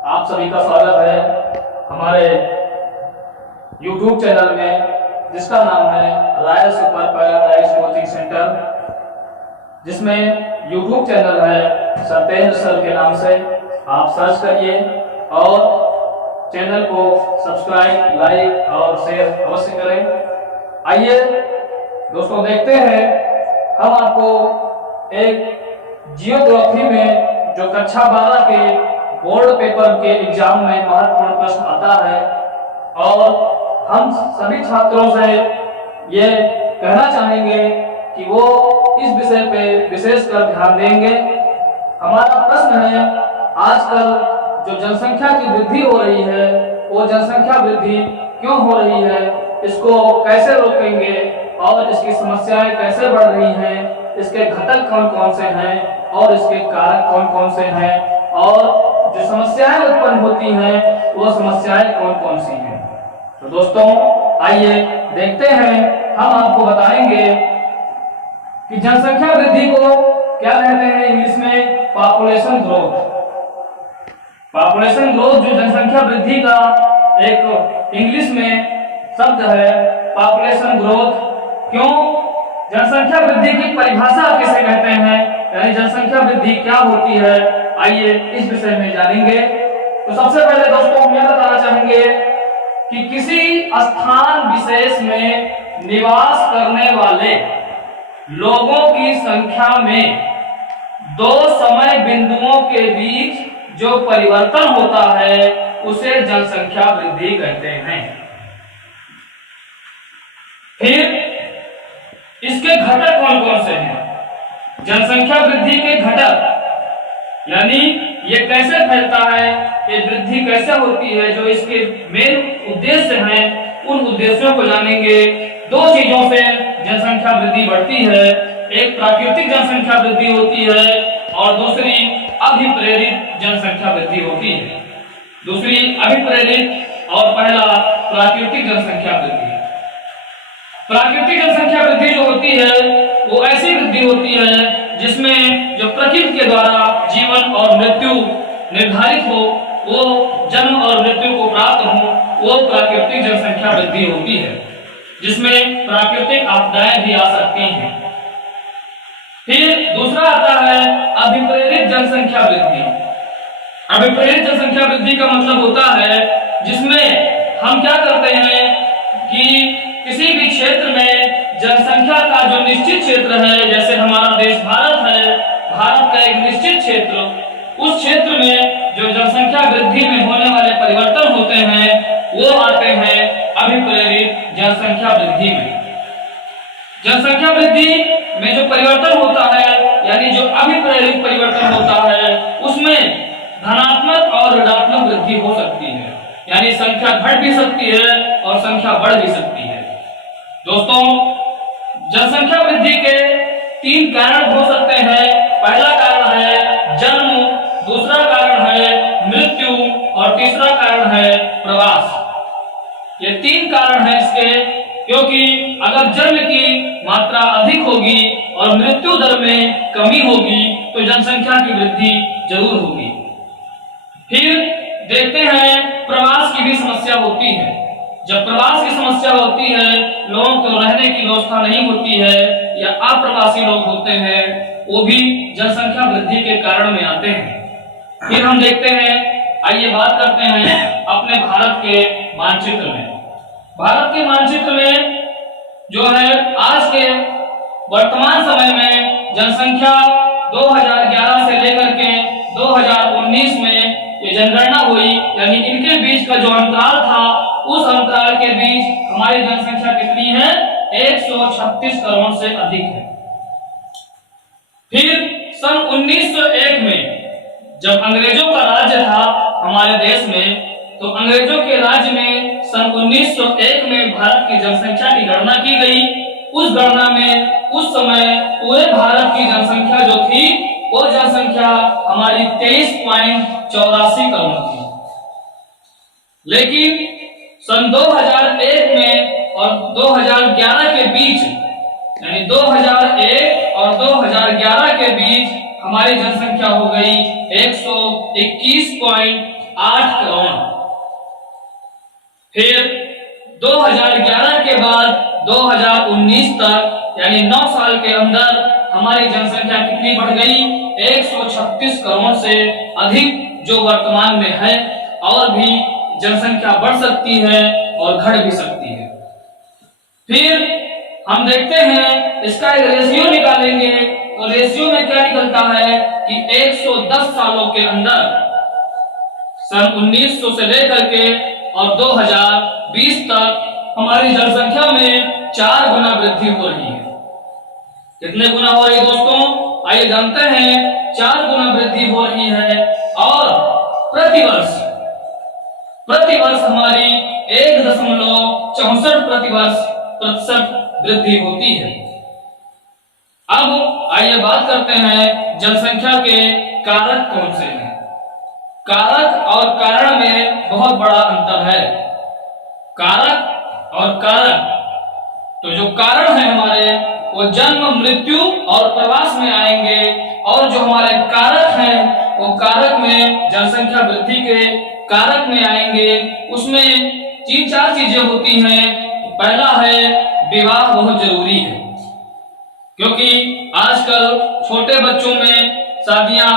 आप सभी का स्वागत है हमारे YouTube चैनल में, जिसका नाम है royal super paradise coaching centre, जिसमें YouTube चैनल है सत्येंद्र सर के नाम से। आप सर्च करिए और चैनल को सब्सक्राइब, लाइक और शेयर अवश्य करें। आइए दोस्तों, देखते हैं हम आपको एक जियोग्राफी में जो कक्षा 12 के बोर्ड पेपर के एग्जाम में महत्वपूर्ण प्रश्न आता है, और हम सभी छात्रों से ये कहना चाहेंगे कि वो इस विषय पे विशेषकर ध्यान देंगे। हमारा प्रश्न है, आजकल जो जनसंख्या की वृद्धि हो रही है, वो जनसंख्या वृद्धि क्यों हो रही है, इसको कैसे रोकेंगे और इसकी समस्याएं कैसे बढ़ रही हैं, इसके घटक कौन कौन से हैं और इसके कारक कौन कौन से हैं, और जो समस्याएं उत्पन्न होती हैं वो समस्याएं कौन कौन सी हैं। तो दोस्तों, आइए देखते हैं। हम आपको बताएंगे कि जनसंख्या वृद्धि को क्या कहते हैं इंग्लिश में, पॉपुलेशन ग्रोथ। पॉपुलेशन ग्रोथ जो जनसंख्या वृद्धि का एक इंग्लिश में शब्द है, पॉपुलेशन ग्रोथ। क्यों जनसंख्या वृद्धि की परिभाषा किसे कहते हैं, यानी जनसंख्या वृद्धि क्या होती है, आइए इस विषय में जानेंगे। तो सबसे पहले दोस्तों हम यह बताना चाहेंगे कि किसी स्थान विशेष में निवास करने वाले लोगों की संख्या में दो समय बिंदुओं के बीच जो परिवर्तन होता है उसे जनसंख्या वृद्धि कहते हैं। फिर इसके घटक कौन कौन से हैं, जनसंख्या वृद्धि के घटक, यानी ये कैसे फैलता है, ये वृद्धि कैसे होती है, जो इसके मेन उद्देश्य हैं उन उद्देश्यों को जानेंगे। दो चीजों से जनसंख्या वृद्धि बढ़ती है, एक प्राकृतिक जनसंख्या वृद्धि होती है और दूसरी अभिप्रेरित जनसंख्या वृद्धि होती है। दूसरी अभिप्रेरित और पहला प्राकृतिक जनसंख्या वृद्धि। प्राकृतिक जनसंख्या वृद्धि जो होती है वो ऐसी वृद्धि होती है जिसमें जो प्रकृति के द्वारा जीवन और मृत्यु निर्धारित हो, वो जन्म और मृत्यु को प्राप्त हो, वो प्राकृतिक जनसंख्या वृद्धि होती है, जिसमें प्राकृतिक आपदाएं भी आ सकती हैं। फिर दूसरा आता है अभिप्रेरित जनसंख्या वृद्धि। अभिप्रेरित जनसंख्या वृद्धि का मतलब होता है जिसमें हम क्या करते हैं कि किसी भी क्षेत्र में जनसंख्या का जो निश्चित क्षेत्र है, जैसे हमारा देश भारत है, भारत का एक निश्चित क्षेत्र, उस क्षेत्र में जो जनसंख्या वृद्धि में होने वाले परिवर्तन होते हैं वो आते हैं अभिप्रेरित जनसंख्या वृद्धि में। जनसंख्या वृद्धि में जो परिवर्तन होता है, यानी जो अभिप्रेरित परिवर्तन होता है, उसमें धनात्मक और ऋणात्मक वृद्धि हो सकती है, यानी संख्या घट भी सकती है और संख्या बढ़ भी सकती है। दोस्तों, जनसंख्या वृद्धि के तीन कारण हो सकते हैं। पहला कारण है जन्म, दूसरा कारण है मृत्यु और तीसरा कारण है प्रवास। ये तीन कारण हैं इसके, क्योंकि अगर जन्म की मात्रा अधिक होगी और मृत्यु दर में कमी होगी तो जनसंख्या की वृद्धि जरूर होगी। फिर देखते हैं प्रवास की भी समस्या होती है। जब प्रवास की समस्या होती है, लोगों को रहने की व्यवस्था नहीं होती है या अप्रवासी लोग होते हैं, वो भी जनसंख्या वृद्धि के कारण में आते हैं। फिर हम देखते हैं, आइए बात करते हैं अपने भारत के मानचित्र में। भारत के मानचित्र में जो है आज के वर्तमान समय में जनसंख्या 2011 से लेकर के 2019 में ये जनगणना हुई, यानी इनके बीच का जो अंतराल था, उस अंतराल के बीच हमारी जनसंख्या कितनी है, 136 करोड़ से अधिक है। फिर सन 1901 में जब अंग्रेजों का राज्य था हमारे देश में, तो अंग्रेजों के राज्य में सन 1901 में भारत की जनसंख्या की गणना की गई। उस गणना में उस समय पूरे भारत की जनसंख्या जो थी, वो जनसंख्या हमारी 23.84 करोड़ थी। लेकिन सन 2001 में और 2011 के बीच, यानी 2001 और 2011 के बीच हमारी जनसंख्या हो गई 121.8 8 करोड़। फिर 2011 के बाद 2019 तक यानी 9 साल के अंदर हमारी जनसंख्या कितनी बढ़ गई? 136 करोड़ से अधिक जो वर्तमान में है, और भी जनसंख्या बढ़ सकती है और घट भी सकती है। फिर हम देखते हैं इसका एक रेशियो निकालेंगे, तो रेशियो में क्या निकलता है कि 110 सालों के अंदर सन 1900 से लेकर के और 2020 तक हमारी जनसंख्या में 4 गुना वृद्धि हो रही है। कितने गुना हो रही है दोस्तों? आइए जानते हैं। 4 गुना वृद्धि हो रही है, और प्रतिवर्ष हमारी 1.64 प्रतिशत वृद्धि होती है। अब आइए बात करते हैं जनसंख्या के कारक कौन से हैं। कारक और कारण में बहुत बड़ा अंतर है। कारक और कारण, तो जो कारण है हमारे वो जन्म, मृत्यु और प्रवास में आएंगे, और जो हमारे कारक हैं वो कारक में जनसंख्या वृद्धि के कारक में आएंगे। उसमें 3-4 चीजें होती हैं। पहला है विवाह बहुत जरूरी है, क्योंकि आजकल छोटे बच्चों में शादियां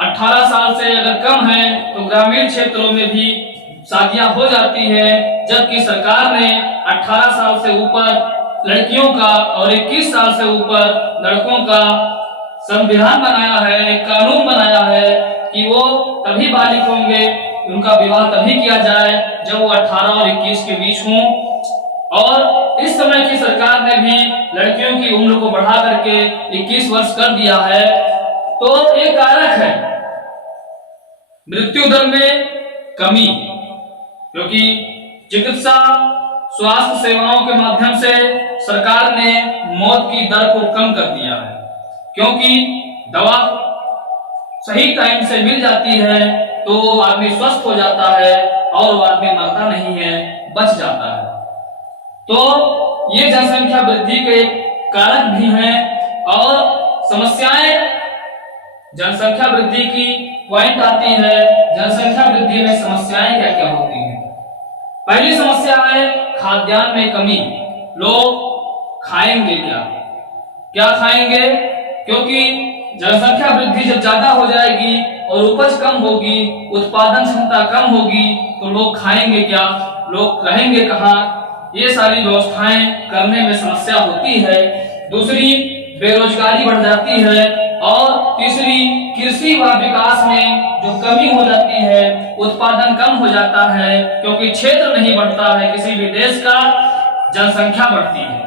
18 साल से अगर कम है तो ग्रामीण क्षेत्रों में भी शादियां हो जाती है, जबकि सरकार ने 18 साल से ऊपर लड़कियों का और 21 साल से ऊपर लड़कों का संविधान बनाया है, कानून बनाया है कि वो तभी बालिग होंगे, उनका विवाह तभी किया जाए जब वो 18 और 21 के बीच हों। और इस समय की सरकार ने भी लड़कियों की उम्र को बढ़ा करके 21 वर्ष कर दिया है। तो एक कारक है मृत्यु दर में कमी, क्योंकि चिकित्सा स्वास्थ्य सेवाओं के माध्यम से सरकार ने मौत की दर को कम कर दिया है, क्योंकि दवा सही टाइम से मिल जाती है तो आदमी स्वस्थ हो जाता है और वो आदमी मरता नहीं है, बच जाता है। तो ये जनसंख्या वृद्धि के कारक भी हैं। और समस्याएं जनसंख्या वृद्धि की पॉइंट आती है। जनसंख्या वृद्धि में समस्याएं क्या क्या होती हैं? पहली समस्या है खाद्यान्न में कमी। लोग खाएंगे क्या? क्या खाएंगे? क्योंकि जनसंख्या वृद्धि जब ज्यादा हो जाएगी और उपज कम होगी, उत्पादन क्षमता कम होगी, तो लोग खाएंगे क्या? लोग रहेंगे कहाँ? ये सारी व्यवस्थाएं करने में समस्या होती है। दूसरी, बेरोजगारी बढ़ जाती है। और तीसरी, कृषि व विकास में जो कमी हो जाती है, उत्पादन कम हो जाता है, क्योंकि क्षेत्र नहीं बढ़ता है किसी भी देश का, जनसंख्या बढ़ती है।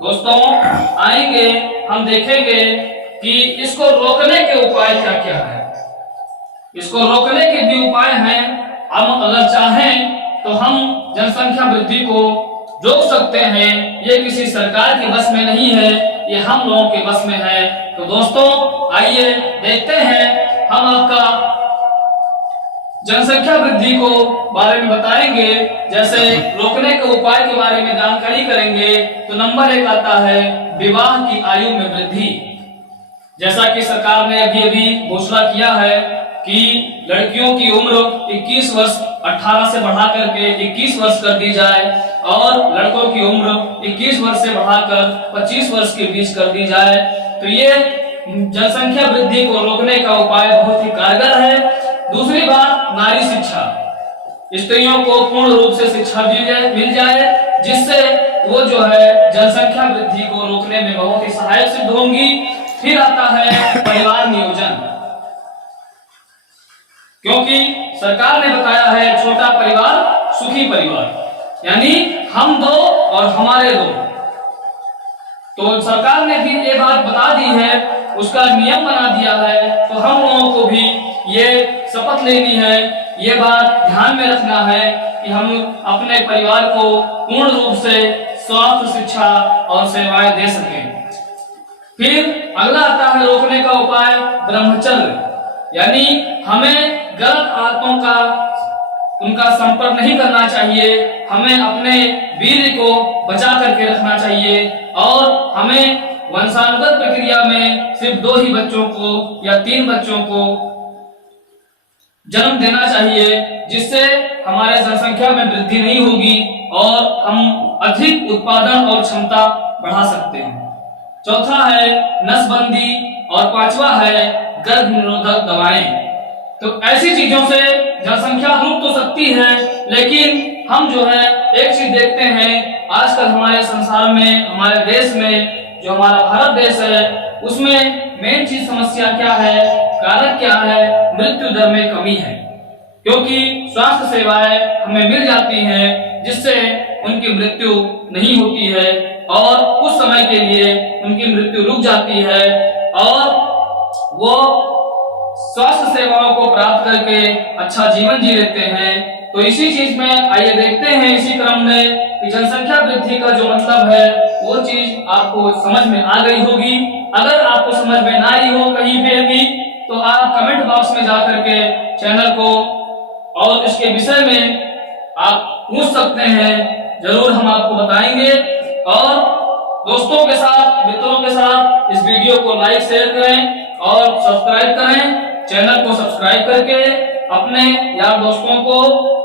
दोस्तों आएंगे हम देखेंगे कि इसको रोकने के उपाय क्या क्या है। इसको रोकने के भी उपाय हैं। हम अगर चाहें तो हम जनसंख्या वृद्धि को रोक सकते हैं। ये किसी सरकार के बस में नहीं है, ये हम लोगों के बस में है। तो दोस्तों आइए देखते हैं, हम आपका जनसंख्या वृद्धि को बारे में बताएंगे, जैसे रोकने के उपाय के बारे में जानकारी करेंगे। तो नंबर 1 आता है विवाह की आयु में वृद्धि। जैसा कि सरकार ने अभी घोषणा किया है कि लड़कियों की उम्र 21 वर्ष 18 से बढ़ाकर के 21 वर्ष कर दी जाए, और लड़कों की उम्र 21 वर्ष से बढ़ाकर 25 वर्ष के बीच कर दी जाए। तो ये जनसंख्या वृद्धि को रोकने का उपाय बहुत ही कारगर है। दूसरी बात, नारी शिक्षा। स्त्रियों को पूर्ण रूप से शिक्षा मिल जाए, जिससे वो जो है जनसंख्या वृद्धि को रोकने में बहुत ही सहायक सिद्ध होंगी। फिर आता है परिवार नियोजन, क्योंकि सरकार ने बताया है छोटा परिवार सुखी परिवार, यानी हम दो और हमारे दो। तो सरकार ने भी ये बात बता दी है, उसका नियम बना दिया है। तो हम लोगों को भी ये शपथ लेनी है, ये बात ध्यान में रखना है कि हम अपने परिवार को पूर्ण रूप से स्वास्थ्य, शिक्षा और सेवाएं दे सकें। फिर अगला आता है रोकने का उपाय ब्रह्मचर्य, यानी हमें गलत आदतों का उनका संपर्क नहीं करना चाहिए। हमें अपने वीर्य को बचा करके रखना चाहिए, और हमें वंशानुगत प्रक्रिया में सिर्फ 2 ही बच्चों को या 3 बच्चों को जन्म देना चाहिए, जिससे हमारे जनसंख्या में वृद्धि नहीं होगी और हम अधिक उत्पादन और क्षमता बढ़ा सकते हैं। चौथा है नसबंदी और पांचवा है गर्भ निरोधक दवाएं। तो ऐसी चीजों से जनसंख्या रुक तो सकती है, लेकिन हम जो है एक चीज देखते हैं आजकल हमारे संसार में, हमारे देश में, जो हमारा भारत देश है, उसमें मेन चीज समस्या क्या है, कारक क्या है, मृत्यु दर में कमी है। क्योंकि स्वास्थ्य सेवाएं हमें मिल जाती हैं, जिससे उनकी मृत्यु नहीं होती है और कुछ समय के लिए उनकी मृत्यु रुक जाती है और वो स्वास्थ्य सेवाओं को प्राप्त करके अच्छा जीवन जी लेते हैं। तो इसी चीज में आइए देखते हैं इसी क्रम में कि जनसंख्या वृद्धि का जो मतलब है वो चीज आपको समझ में आ गई होगी। अगर आपको समझ में ना आई हो कहीं पे भी, तो आप कमेंट बॉक्स में जाकर के चैनल को और इसके विषय में आप पूछ सकते हैं, जरूर हम आपको बताएंगे। और दोस्तों के साथ, मित्रों के साथ इस वीडियो को लाइक शेयर करें और सब्सक्राइब करें। चैनल को सब्सक्राइब करके अपने यार दोस्तों को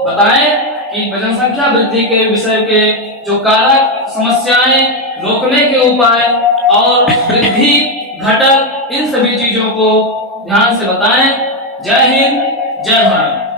बताएं कि जनसंख्या वृद्धि के विषय के जो कारक, समस्याएं, रोकने के उपाय और वृद्धि घटक, इन सभी चीजों को ध्यान से बताएं। जय हिंद, जय भारत।